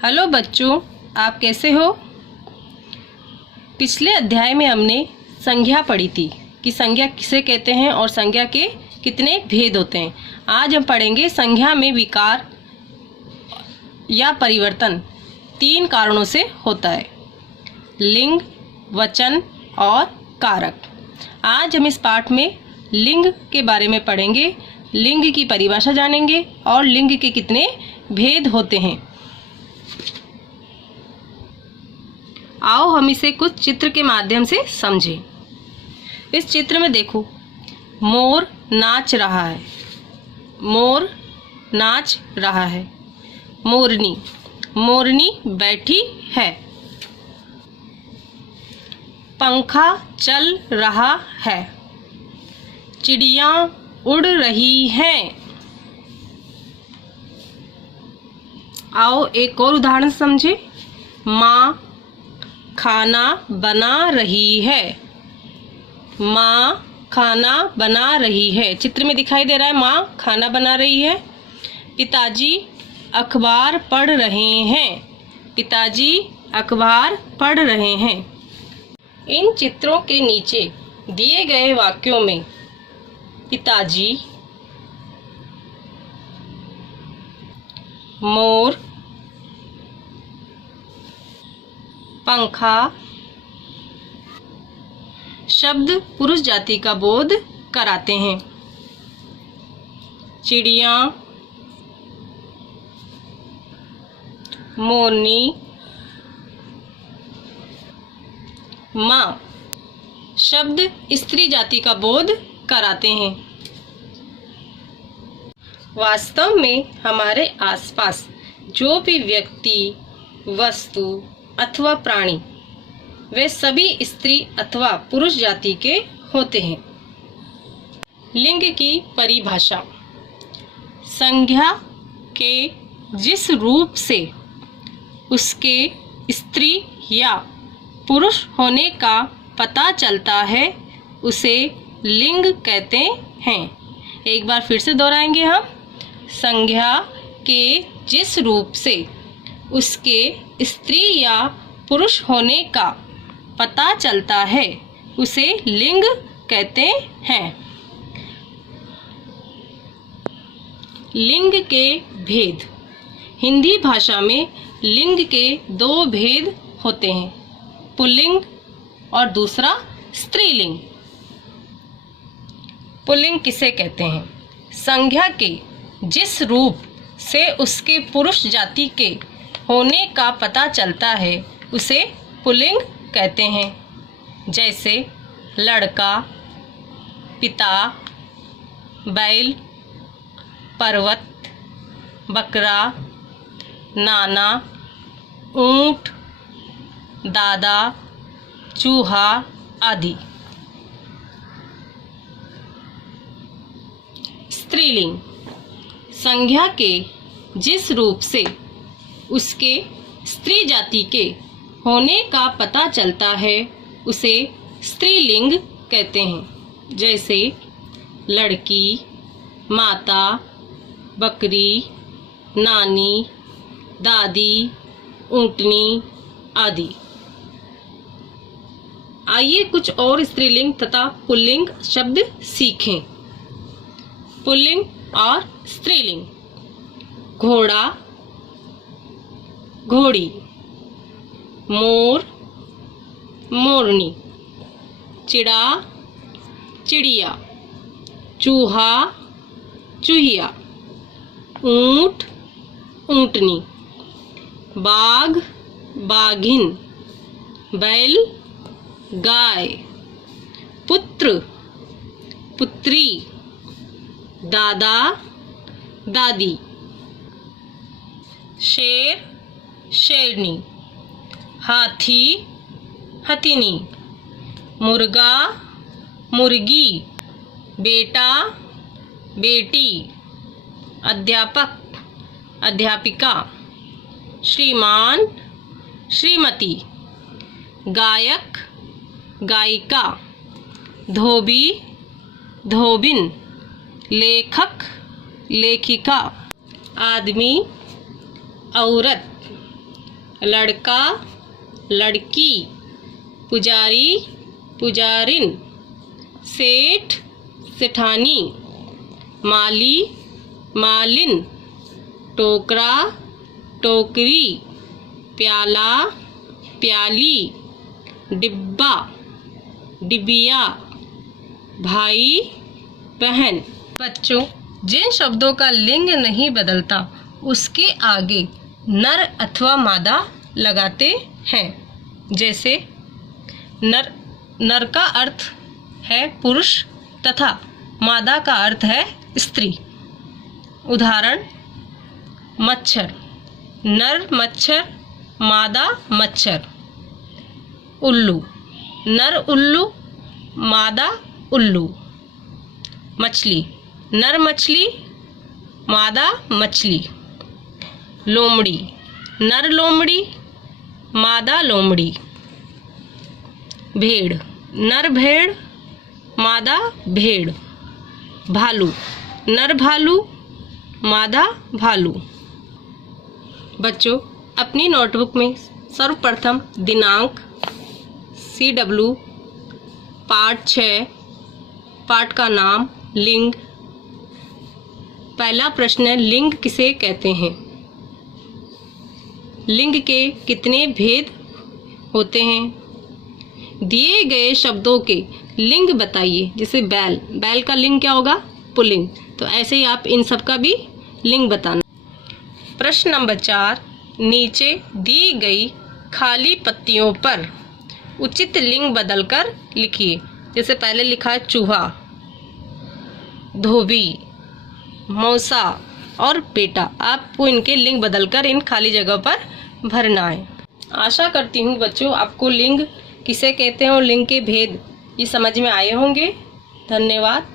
Hello बच्चों, आप कैसे हो। पिछले अध्याय में हमने संज्ञा पढ़ी थी कि संज्ञा किसे कहते हैं और संज्ञा के कितने भेद होते हैं। आज हम पढ़ेंगे संज्ञा में विकार या परिवर्तन 3 कारणों से होता है: लिंग, वचन और कारक। आज हम इस पाठ में लिंग के बारे में पढ़ेंगे, लिंग की परिभाषा जानेंगे और लिंग के कितने भेद होते हैं। आओ हम इसे कुछ चित्र के माध्यम से समझें। इस चित्र में देखो, मोर नाच रहा है। मोर नाच रहा है। मोरनी, मोरनी बैठी है। पंखा चल रहा है। चिड़िया उड़ रही हैं। आओ एक और उदाहरण समझें। माँ खाना बना रही है। माँ खाना बना रही है। चित्र में दिखाई दे रहा है माँ खाना बना रही है। पिताजी अखबार पढ़ रहे हैं। पिताजी अखबार पढ़ रहे हैं। इन चित्रों के नीचे दिए गए वाक्यों में पिताजी, मोर, पंखा शब्द पुरुष जाति का बोध कराते हैं। चिड़िया, मोरनी, माँ शब्द स्त्री जाति का बोध कराते हैं। वास्तव में हमारे आसपास जो भी व्यक्ति, वस्तु अथवा प्राणी, वे सभी स्त्री अथवा पुरुष जाति के होते हैं। लिंग की परिभाषा: संज्ञा के जिस रूप से उसके स्त्री या पुरुष होने का पता चलता है उसे लिंग कहते हैं। एक बार फिर से दोहराएंगे हम। संज्ञा के जिस रूप से उसके स्त्री या पुरुष होने का पता चलता है उसे लिंग कहते हैं। लिंग के भेद: हिंदी भाषा में लिंग के 2 भेद होते हैं, पुल्लिंग और दूसरा स्त्रीलिंग। पुल्लिंग किसे कहते हैं? संज्ञा के जिस रूप से उसके पुरुष जाति के होने का पता चलता है उसे पुल्लिंग कहते हैं। जैसे लड़का, पिता, बैल, पर्वत, बकरा, नाना, ऊंट, दादा, चूहा आदि। स्त्रीलिंग: संज्ञा के जिस रूप से उसके स्त्री जाति के होने का पता चलता है उसे स्त्रीलिंग कहते हैं। जैसे लड़की, माता, बकरी, नानी, दादी, ऊंटनी आदि। आइए कुछ और स्त्रीलिंग तथा पुल्लिंग शब्द सीखें। पुल्लिंग और स्त्रीलिंग: घोड़ा, घोड़ी, मोर, मोरनी, चिड़ा, चिड़िया, चूहा, चूहिया, ऊंट, ऊंटनी, बाघ, बाघिन, बैल, गाय, पुत्र, पुत्री, दादा, दादी, शेर, शेरनी, हाथी, हथिनी, मुर्गा, मुर्गी, बेटा, बेटी, अध्यापक, अध्यापिका, श्रीमान, श्रीमती, गायक, गायिका, धोबी, धोबिन, लेखक, लेखिका, आदमी, औरत, लड़का, लड़की, पुजारी, पुजारिन, सेठ, सेठानी, माली, मालिन, टोकरा, टोकरी, प्याला, प्याली, डिब्बा, डिबिया, भाई, बहन। बच्चों, जिन शब्दों का लिंग नहीं बदलता उसके आगे नर अथवा मादा लगाते हैं। जैसे नर का अर्थ है पुरुष तथा मादा का अर्थ है स्त्री। उदाहरण, मच्छर, नर मच्छर, मादा मच्छर। उल्लू, नर उल्लू, मादा उल्लू। मछली, नर मछली, मादा मछली। लोमड़ी, नर लोमड़ी, मादा लोमड़ी। भेड़, नर भेड़, मादा भेड़। भालू, नर भालू, मादा भालू। बच्चों, अपनी नोटबुक में सर्वप्रथम दिनांक CW, पाठ 6, पाठ का नाम लिंग। पहला प्रश्न है, लिंग किसे कहते हैं? लिंग के कितने भेद होते हैं? दिए गए शब्दों के लिंग बताइए। जैसे बैल, बैल का लिंग क्या होगा? पुल्लिंग। तो ऐसे ही आप इन सब का भी लिंग बताना। प्रश्न नंबर 4, नीचे दी गई खाली पत्तियों पर उचित लिंग बदलकर लिखिए। जैसे पहले लिखा है चूहा, धोबी, मौसा और बेटा। आपको इनके लिंग बदलकर इन खाली जगह पर भरना है। आशा करती हूँ बच्चों आपको लिंग किसे कहते हैं और लिंग के भेद ये समझ में आए होंगे। धन्यवाद।